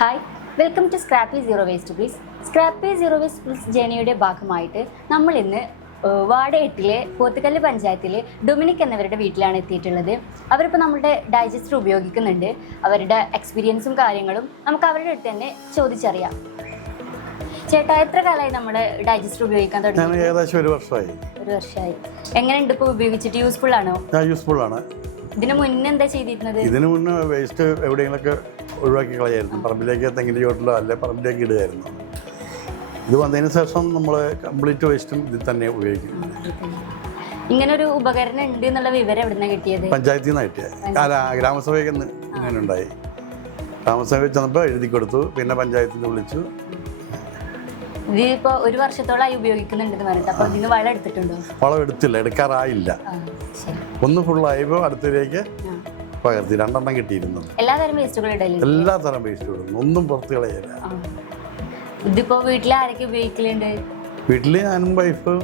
Hi, welcome to Scrappy zero waste please. Scrappy zero waste please ജേണിയുടെ ഭാഗമായിട്ട് നമ്മൾ ഇന്ന് വാർഡ് 8 പോത്തുകല്ല് പഞ്ചായത്തിലെ ഡൊമിനിക് എന്നവരുടെ വീട്ടിലാണ് എത്തിയിട്ടുള്ളത്. അവരിപ്പോൾ നമ്മുടെ ഡൈജസ്റ്റർ ഉപയോഗിക്കുന്നുണ്ട്. അവരുടെ എക്സ്പീരിയൻസും കാര്യങ്ങളും നമുക്ക് അവരുടെ അടുത്ത് തന്നെ ചോദിച്ചറിയാം. ചേട്ടാ, എത്ര കാലമായി നമ്മുടെ ഡൈജസ്റ്റർ ഉപയോഗിക്കാൻ തുടങ്ങി? ഏകദേശം ഒരു വർഷമായി. എങ്ങനെയുണ്ട് ഇപ്പോൾ ഉപയോഗിച്ചിട്ട്? യൂസ്ഫുൾ ആണോ? യൂസ്ഫുൾ ആണ്. ഇതിന് മുന്നേ എന്താ ചെയ്തിരുന്നത്? ഇതിന് മുന്നേ വേസ്റ്റ് എവിടെയെങ്കിലൊക്കെ ഒഴിവാക്കി കളയായിരുന്നു. പറമ്പിലേക്ക് തെങ്ങിൻ്റെ ചോട്ടിലോ അല്ലെ പറമ്പിലേക്ക് ഇടുകയായിരുന്നു. ഇത് വന്നതിന് ശേഷം നമ്മൾ കംപ്ലീറ്റ് വേസ്റ്റും ഇതിൽ തന്നെ ഉപയോഗിക്കും. ഇങ്ങനൊരു ഉപകരണം ഉണ്ട് എന്നുള്ള വിവരം എവിടെ നിന്നാണ് കിട്ടിയത്? പഞ്ചായത്തിൽ നിന്ന് കിട്ടിയത്. ഗ്രാമസഭയ്ക്ക് ഇങ്ങനെ ഉണ്ടായി. ഗ്രാമസഭയിൽ ചെന്നപ്പോൾ എഴുതി കൊടുത്തു. പിന്നെ പഞ്ചായത്തിൽ വിളിച്ചു. ഇതിപ്പോൾ ഒരു വർഷത്തോളമായി ഉപയോഗിക്കുന്നുണ്ടെന്ന് പറഞ്ഞിട്ട്. അപ്പോൾ ഇതിന് വളം എടുത്തിട്ടുണ്ടോ? വളം എടുത്തില്ല, എടുക്കാറായില്ല. ഒന്ന് ഫുള്ളായപ്പോൾ അടുത്തതിലേക്ക് പകർത്തി 2 കിട്ടിയിരുന്നു. എല്ലാതരം വേസ്റ്റുകളും ഇടയില്ല? എല്ലാ തരം വേസ്റ്റുകളും, ഒന്നും പുറത്ത് കളയില്ല. ഇതിപ്പോ വീട്ടിൽ ആരൊക്കെ ഉപയോഗിക്കലുണ്ട്? വീട്ടിൽ ഞാനും വൈഫ്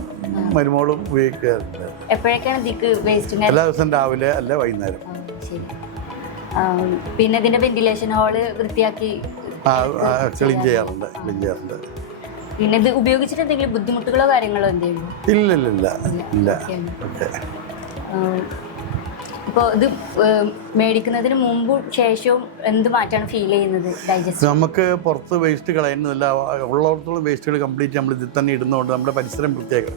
മരുമോളും ഉപയോഗിക്കാറുണ്ട്. എപ്പോഴൊക്കെയാണ് ഇതിക്ക് വേസ്റ്റ്? എല്ലാ ദിവസവും രാവിലെ അല്ല വൈകുന്നേരം. ശരി. പിന്നെ ഇതിന്റെ വെന്റിലേഷൻ ഹാള് വൃത്തിയാക്കി ക്ലീൻ ചെയ്യാറുണ്ട്. പിന്നെ ഇത് ഉപയോഗിച്ചിട്ട് എന്തെങ്കിലും ബുദ്ധിമുട്ടുകളോ കാര്യങ്ങളോ എന്തെങ്കിലും? ഇല്ല. ഇപ്പോൾ ഇത് മേടിക്കുന്നതിന് മുമ്പും ശേഷവും എന്ത് മാറ്റമാണ് ഫീൽ ചെയ്യുന്നത്? ഡൈജസ്റ്റ് നമുക്ക് പുറത്ത് വേസ്റ്റ് കളയുന്നില്ല. ഉള്ളിടത്തോളം വേസ്റ്റുകൾ കംപ്ലീറ്റ് നമ്മൾ ഇതിൽ തന്നെ ഇടുന്നതുകൊണ്ട് നമ്മുടെ പരിസരം പ്രത്യേകം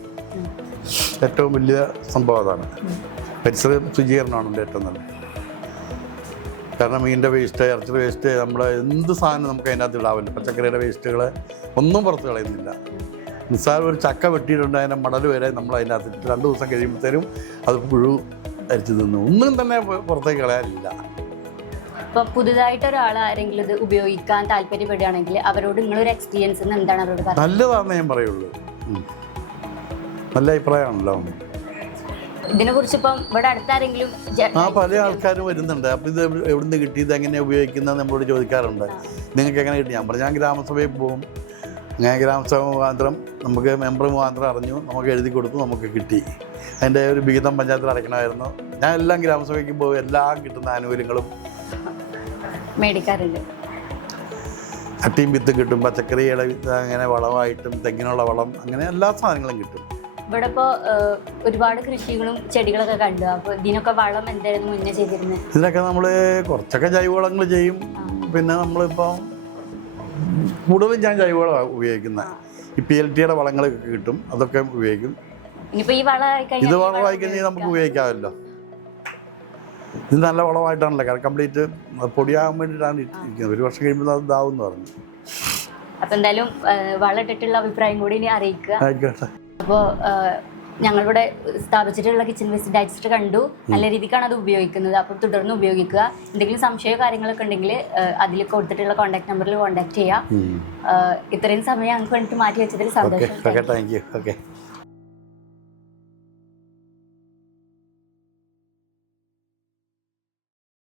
ഏറ്റവും വലിയ സംഭവം അതാണ്. പരിസരം ശുചീകരണമാണ് ഏറ്റവും നല്ലത്. കാരണം മീനിൻ്റെ വേസ്റ്റ്, ഇറച്ചി വേസ്റ്റ്, നമ്മൾ എന്ത് സാധനം നമുക്ക് അതിനകത്ത് ഇടാവില്ല. പച്ചക്കറിയുടെ വേസ്റ്റുകൾ ഒന്നും പുറത്ത് കളയുന്നില്ല. നിസ്സാരം ഒരു ചക്ക വെട്ടിയിട്ടുണ്ട്, അതിൻ്റെ മടൽ വരെ നമ്മൾ അതിനകത്ത് 2 ദിവസം കഴിയുമ്പോഴത്തേനും അത് പുഴു അരിച്ചു തിന്നു. ഒന്നും തന്നെ പുറത്തേക്ക് കളയാനില്ല. ഇപ്പോൾ പുതുതായിട്ട് ഒരാൾ ആരെങ്കിലും ഇത് ഉപയോഗിക്കാൻ താല്പര്യപ്പെടുകയാണെങ്കിൽ അവരോട് നിങ്ങളൊരു എക്സ്പീരിയൻസ് എന്താണ് അവരോട് പറയുന്നത്? നല്ലതാണെന്ന് ഞാൻ പറയുള്ളൂ. നല്ല അഭിപ്രായമാണല്ലോ ഇതിനെക്കുറിച്ച്. ഇപ്പം ഇവിടെ അടുത്താരെങ്കിലും പല ആൾക്കാരും വരുന്നുണ്ട്. അപ്പോൾ ഇത് എവിടുന്ന് കിട്ടി, ഇത് എങ്ങനെ ഉപയോഗിക്കുന്നത് നമ്മളോട് ചോദിക്കാറുണ്ട്. നിങ്ങൾക്ക് എങ്ങനെ കിട്ടി? ഞാൻ പറഞ്ഞു ഞാൻ ഗ്രാമസഭയിൽ പോകും. ഞാൻ ഗ്രാമസഭ മുഖാന്തരം നമുക്ക് മെമ്പർ മുഖാന്തരം അറിഞ്ഞു, നമുക്ക് എഴുതി കൊടുത്തു, നമുക്ക് കിട്ടി. അതിൻ്റെ ഒരു വിഹിതം പഞ്ചായത്തിൽ അടയ്ക്കണമായിരുന്നു. ഞാൻ എല്ലാം ഗ്രാമസഭയ്ക്ക് പോകും. എല്ലാം കിട്ടുന്ന ആനുകൂല്യങ്ങളും മേടിക്കാറുണ്ട്. അട്ടിയും വിത്തും കിട്ടും, പച്ചക്കറിയുടെ വിത്ത്, അങ്ങനെ വളമായിട്ടും തെങ്ങിനുള്ള വളം, അങ്ങനെ എല്ലാ സാധനങ്ങളും കിട്ടും. ഇവിടെ ഇപ്പോൾ ഒരുപാട് കൃഷികളും ചെടികളൊക്കെ കണ്ടു. അപ്പോൾ ഇതിനൊക്കെ വളം എന്തായിരുന്നു മുന്നേ ചെയ്തിരുന്നത്? ഇതിനൊക്കെ നമ്മൾ കുറച്ചൊക്കെ ജൈവവളങ്ങൾ ചെയ്യും. പിന്നെ നമ്മളിപ്പോൾ കൂടുതലും ഞാൻ ജൈവവളമാണ് ഉപയോഗിക്കുന്നത്. ഈ PLTയുടെ വളങ്ങളൊക്കെ കിട്ടും, അതൊക്കെ ഉപയോഗിക്കും. ഇനിയിപ്പോൾ ഈ ഇത് വളമായി കഴിഞ്ഞാൽ നമുക്ക് ഉപയോഗിക്കാമല്ലോ. ഇത് നല്ല വളമായിട്ടാണല്ലോ, കാരണം കംപ്ലീറ്റ് പൊടിയാകാൻ വേണ്ടിയിട്ടാണ് ഇരിക്കുന്നത്. 1 വർഷം കഴിയുമ്പോൾ അത് ഇതാവും എന്ന് പറഞ്ഞു. അപ്പോൾ എന്തായാലും വളം ഇട്ടിട്ടുള്ള അഭിപ്രായം കൂടി ഇനി അറിയിക്കുക. ആയിക്കോട്ടെ. അപ്പോൾ ഞങ്ങളിവിടെ സ്ഥാപിച്ചിട്ടുള്ള കിച്ചൺ വേസ്റ്റ് ഡൈജസ്റ്റർ കണ്ടു. നല്ല രീതിക്കാണ് അത് ഉപയോഗിക്കുന്നത്. അപ്പോൾ തുടർന്ന് ഉപയോഗിക്കുക. എന്തെങ്കിലും സംശയമോ കാര്യങ്ങളൊക്കെ ഉണ്ടെങ്കിൽ അതിൽ കൊടുത്തിട്ടുള്ള കോൺടാക്ട് നമ്പറിൽ കോൺടാക്ട് ചെയ്യുക. ഇത്രയും സമയം ഞങ്ങൾക്ക് വേണ്ടിയിട്ട് മാറ്റി വെച്ചതിൽ സന്തോഷം. Thank you.